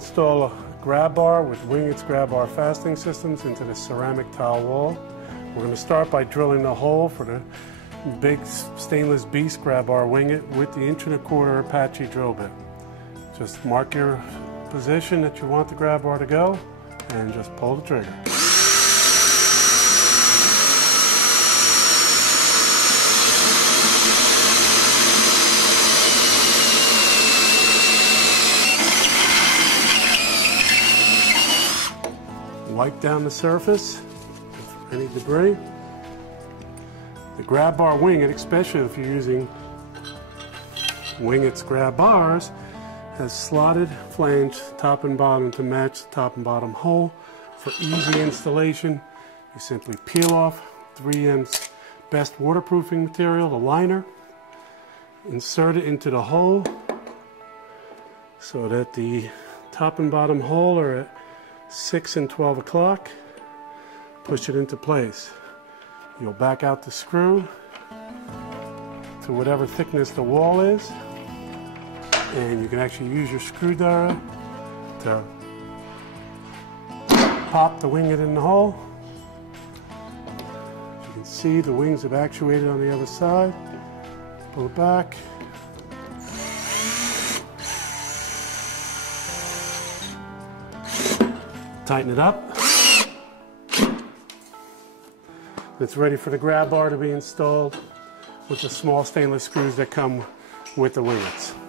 install a grab bar with Wingit's grab bar fastening systems into the ceramic tile wall. We're going to start by drilling the hole for the big stainless beast grab bar Wingit with the 1¼ Apache drill bit. Just mark your position that you want the grab bar to go and just pull the trigger. Wipe down the surface for any debris. The grab bar Wingit, especially if you're using Wingit's grab bars, has slotted flange top and bottom to match the top and bottom hole. For easy installation, you simply peel off 3M's best waterproofing material, the liner, insert it into the hole so that the top and bottom hole are at 6 and 12 o'clock. Push it into place. You'll back out the screw to whatever thickness the wall is, and you can actually use your screwdriver to pop the Wingit in the hole. As you can see, the wings have actuated on the other side. Pull it back. Tighten it up. It's ready for the grab bar to be installed with the small stainless screws that come with the Wingits.